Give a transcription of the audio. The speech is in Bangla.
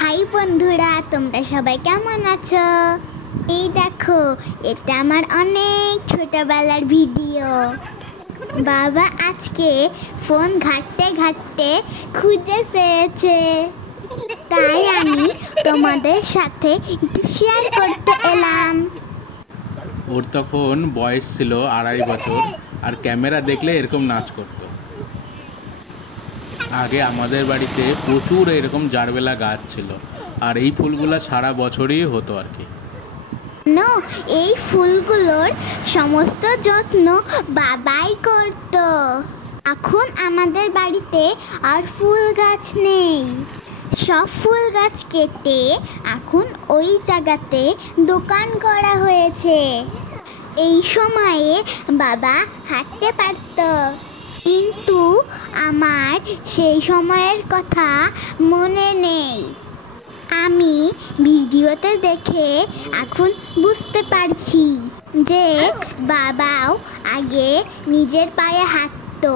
হাই বন্ধুরা, তোমরা সবাই কেমন আছো? এই দেখো, এটা আমার অনেক ছোটবেলার ভিডিও। বাবা আজকে ফোন ঘাঁটতে ঘাঁটতে খুঁজে পেয়েছে, তাই আমি তোমাদের সাথে একটু শেয়ার করতে এলাম। ওর তখন বয়স ছিল 2.5 বছর, আর ক্যামেরা দেখলে এরকম নাচ করত। আগে আমাদের বাড়িতে প্রচুর এরকম জারবেলা গাছ ছিল, আর এই ফুলগুলো সারা বছরই হতো আর কি। এই ফুলগুলোর সমস্ত যত্ন বাবাই করত। এখন আমাদের বাড়িতে আর ফুল গাছ নেই, সব ফুল গাছ কেটে এখন ওই জায়গাতে দোকান করা হয়েছে। এই সময়ে বাবা হাঁটতে পারত, কিন্তু আমার সেই সময়ের কথা মনে নেই। আমি ভিডিওতে দেখে এখন বুঝতে পারছি যে বাবাও আগে নিজের পায়ে হাঁটতো।